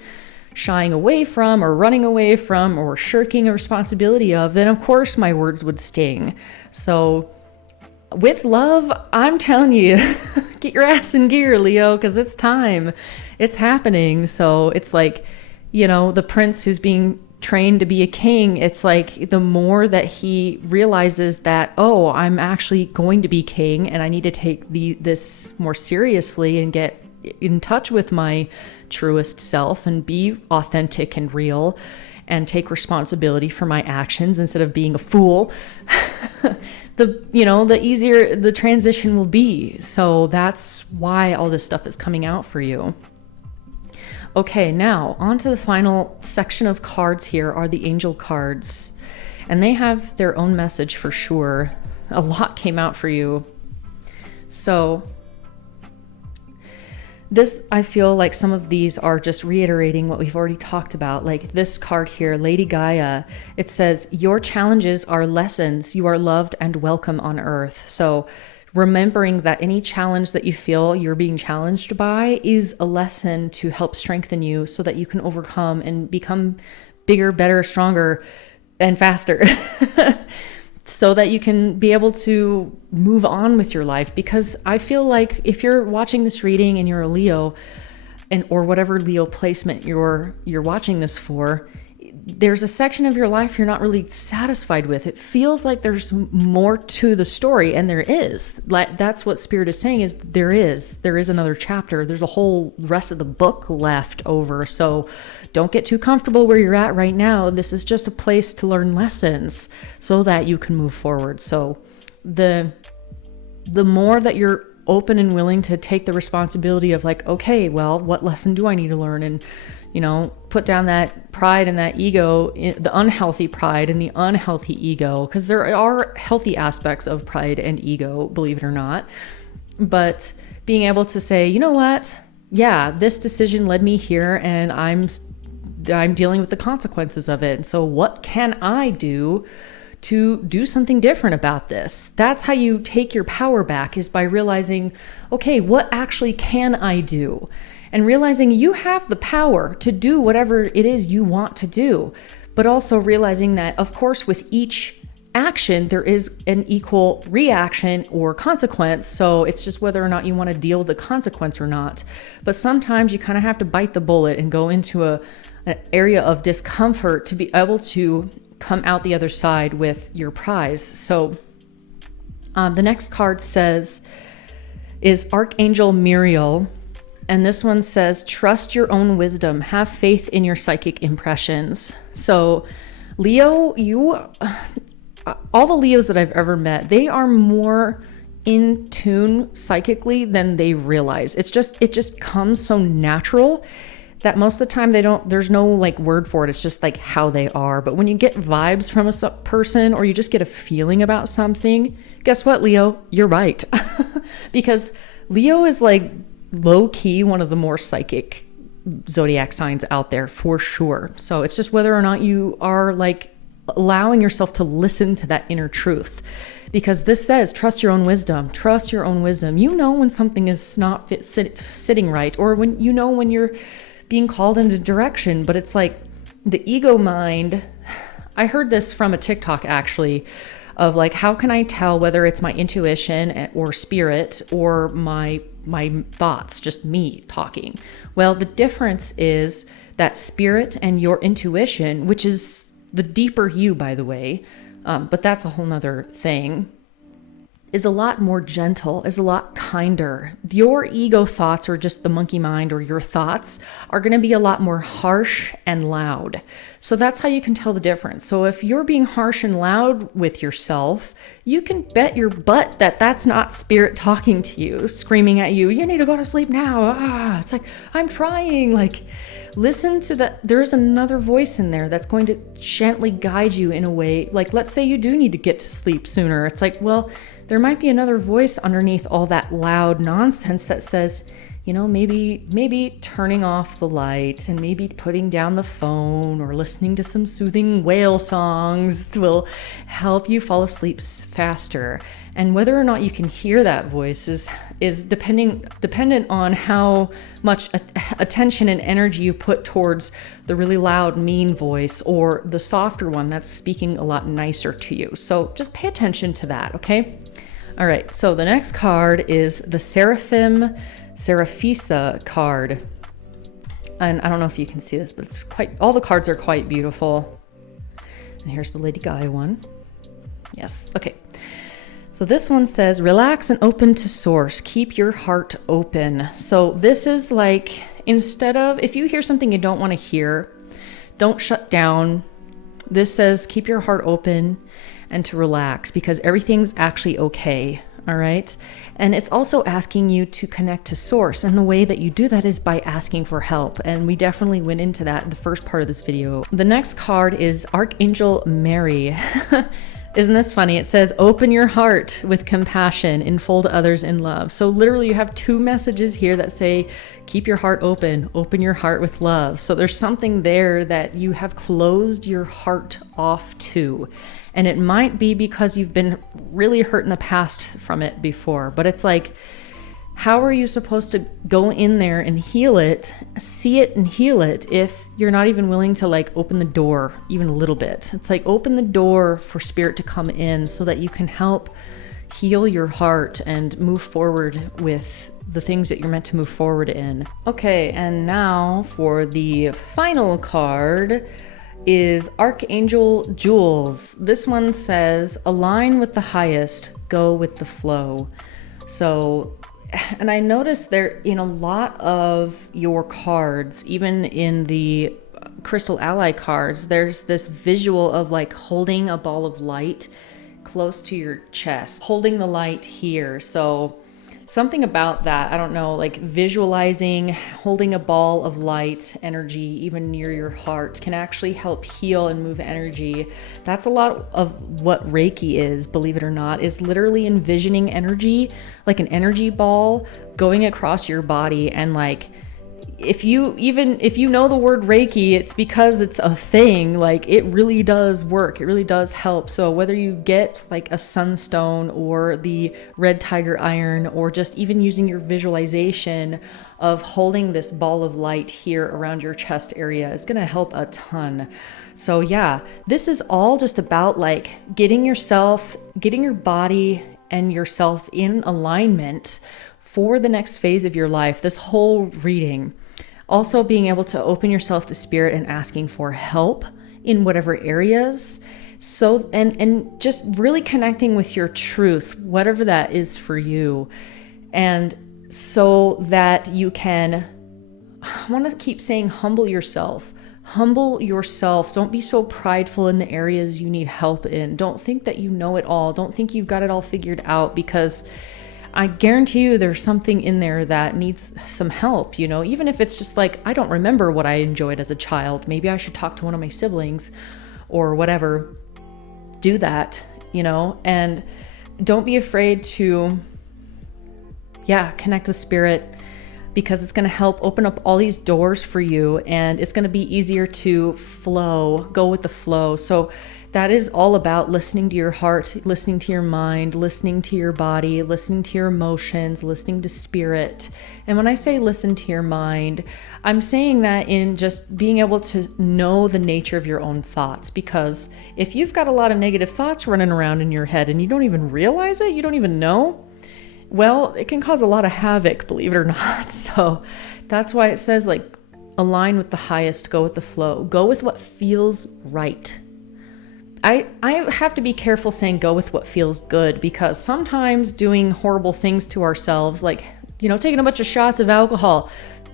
shying away from or running away from or shirking a responsibility of, then of course my words would sting. So with love, I'm telling you, get your ass in gear, Leo, because it's time. It's happening. So it's like, the prince who's being trained to be a king, it's like the more that he realizes that, oh, I'm actually going to be king and I need to take this more seriously and get in touch with my truest self and be authentic and real and take responsibility for my actions instead of being a fool, the easier the transition will be. So that's why all this stuff is coming out for you. Okay, now on to the final section of cards. Here are the angel cards, and they have their own message for sure. A lot came out for you. So this, I feel like some of these are just reiterating what we've already talked about. Like this card here, Lady Gaia, it says, your challenges are lessons. You are loved and welcome on earth. So remembering that any challenge that you feel you're being challenged by is a lesson to help strengthen you so that you can overcome and become bigger, better, stronger, and faster. So that you can be able to move on with your life. Because I feel like if you're watching this reading and you're a Leo, or whatever Leo placement you're watching this for, there's a section of your life you're not really satisfied with. It feels like there's more to the story, and there is. That's what Spirit is saying, is there is another chapter. There's a whole rest of the book left over. So don't get too comfortable where you're at right now. This is just a place to learn lessons so that you can move forward. So the more that you're open and willing to take the responsibility of like, okay, well, what lesson do I need to learn? And, put down that pride and that ego, the unhealthy pride and the unhealthy ego, because there are healthy aspects of pride and ego, believe it or not. But being able to say, you know what? Yeah, this decision led me here, and I'm dealing with the consequences of it. So what can I do to do something different about this? That's how you take your power back, is by realizing, okay, what actually can I do? And realizing you have the power to do whatever it is you want to do, but also realizing that, of course, with each action, there is an equal reaction or consequence. So it's just whether or not you want to deal with the consequence or not. But sometimes you kind of have to bite the bullet and go into an area of discomfort to be able to come out the other side with your prize. So the next card is Archangel Muriel. And this one says, trust your own wisdom, have faith in your psychic impressions. So Leo, all the Leos that I've ever met, they are more in tune psychically than they realize. It just comes so natural that most of the time there's no like word for it. It's just like how they are. But when you get vibes from a person, or you just get a feeling about something, guess what, Leo? You're right. Because Leo is like low key one of the more psychic zodiac signs out there for sure. So it's just whether or not you are like allowing yourself to listen to that inner truth. Because this says, trust your own wisdom, trust your own wisdom. You know when something is not sitting right, or when you're being called into direction. But it's like the ego mind. I heard this from a TikTok actually, of like, how can I tell whether it's my intuition or spirit or my thoughts, just me talking? Well, the difference is that spirit and your intuition, which is the deeper you, by the way, but that's a whole nother thing, is a lot more gentle, is a lot kinder. Your ego thoughts, or just the monkey mind, or your thoughts, are going to be a lot more harsh and loud. So that's how you can tell the difference. So if you're being harsh and loud with yourself, you can bet your butt that that's not spirit talking to you, screaming at you, you need to go to sleep now. It's like, I'm trying. Like, listen to that. There's another voice in there that's going to gently guide you in a way. Like, let's say you do need to get to sleep sooner. It's like, well, there might be another voice underneath all that loud nonsense that says, maybe turning off the light and maybe putting down the phone or listening to some soothing whale songs will help you fall asleep faster. And whether or not you can hear that voice is dependent on how much attention and energy you put towards the really loud, mean voice, or the softer one that's speaking a lot nicer to you. So just pay attention to that, okay? All right, so the next card is the Seraphisa card. And I don't know if you can see this, but all the cards are quite beautiful. And here's the Lady Gaia one. Yes, okay. So this one says, relax and open to source. Keep your heart open. So this is like, if you hear something you don't want to hear, don't shut down. This says, keep your heart open and to relax, because everything's actually okay. All right. And it's also asking you to connect to source. And the way that you do that is by asking for help. And we definitely went into that in the first part of this video. The next card is Archangel Mary. Isn't this funny? It says, open your heart with compassion, enfold others in love. So literally you have two messages here that say, keep your heart open your heart with love. So there's something there that you have closed your heart off to. And it might be because you've been really hurt in the past from it before, but it's like, how are you supposed to go in there and heal it, see it and heal it, if you're not even willing to like open the door even a little bit? It's like, open the door for spirit to come in so that you can help heal your heart and move forward with the things that you're meant to move forward in. Okay, and now for the final card is Archangel Jules. This one says, align with the highest, go with the flow. So, and I noticed there in a lot of your cards, even in the Crystal Ally cards, there's this visual of like holding a ball of light close to your chest, holding the light here. So something about that, I don't know, like visualizing, holding a ball of light energy even near your heart can actually help heal and move energy. That's a lot of what Reiki is, believe it or not, is literally envisioning energy, like an energy ball going across your body. And like, if you know the word Reiki, it's because it's a thing. Like, it really does work. It really does help. So whether you get like a sunstone or the red tiger iron, or just even using your visualization of holding this ball of light here around your chest area, is going to help a ton. So yeah, this is all just about like getting your body and yourself in alignment for the next phase of your life. This whole reading. Also being able to open yourself to spirit and asking for help in whatever areas. So, and just really connecting with your truth, whatever that is for you. And so that you can, I want to keep saying, humble yourself. Humble yourself. Don't be so prideful in the areas you need help in. Don't think that you know it all. Don't think you've got it all figured out, because I guarantee you there's something in there that needs some help, you know, even if it's just like, I don't remember what I enjoyed as a child. Maybe I should talk to one of my siblings or whatever. Do that, you know, and don't be afraid to, connect with spirit, because it's going to help open up all these doors for you, and it's going to be easier to go with the flow. So that is all about listening to your heart, listening to your mind, listening to your body, listening to your emotions, listening to spirit. And when I say listen to your mind, I'm saying that in just being able to know the nature of your own thoughts. Because if you've got a lot of negative thoughts running around in your head and you don't even realize it, you don't even know, well, it can cause a lot of havoc, believe it or not. So that's why it says, like, align with the highest, go with the flow, go with what feels right. I have to be careful saying go with what feels good, because sometimes doing horrible things to ourselves, like, you know, taking a bunch of shots of alcohol,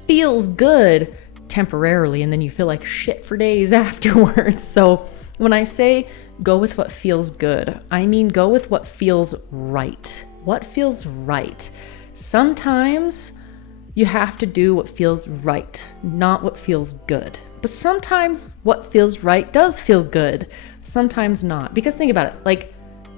feels good temporarily, and then you feel like shit for days afterwards. So when I say go with what feels good, I mean go with what feels right. What feels right? Sometimes you have to do what feels right, not what feels good. But sometimes what feels right does feel good, sometimes not. Because think about it, like,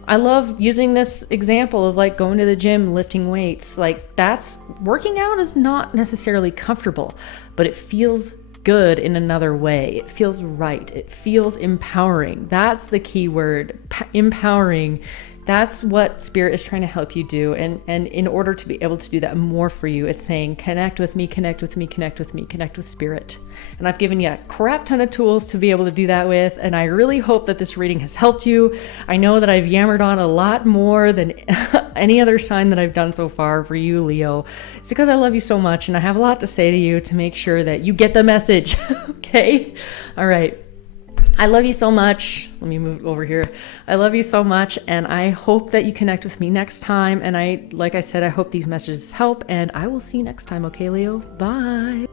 I love using this example of like going to the gym, lifting weights. Like, that's, working out is not necessarily comfortable, but it feels good in another way. It feels right. It feels empowering. That's the key word, empowering. That's what spirit is trying to help you do. And in order to be able to do that more for you, it's saying, connect with me, connect with me, connect with me, connect with spirit. And I've given you a crap ton of tools to be able to do that with. And I really hope that this reading has helped you. I know that I've yammered on a lot more than any other sign that I've done so far for you, Leo. It's because I love you so much, and I have a lot to say to you to make sure that you get the message. Okay? All right. I love you so much. Let me move over here. I love you so much, and I hope that you connect with me next time. And like I said, I hope these messages help, and I will see you next time. Okay, Leo? Bye.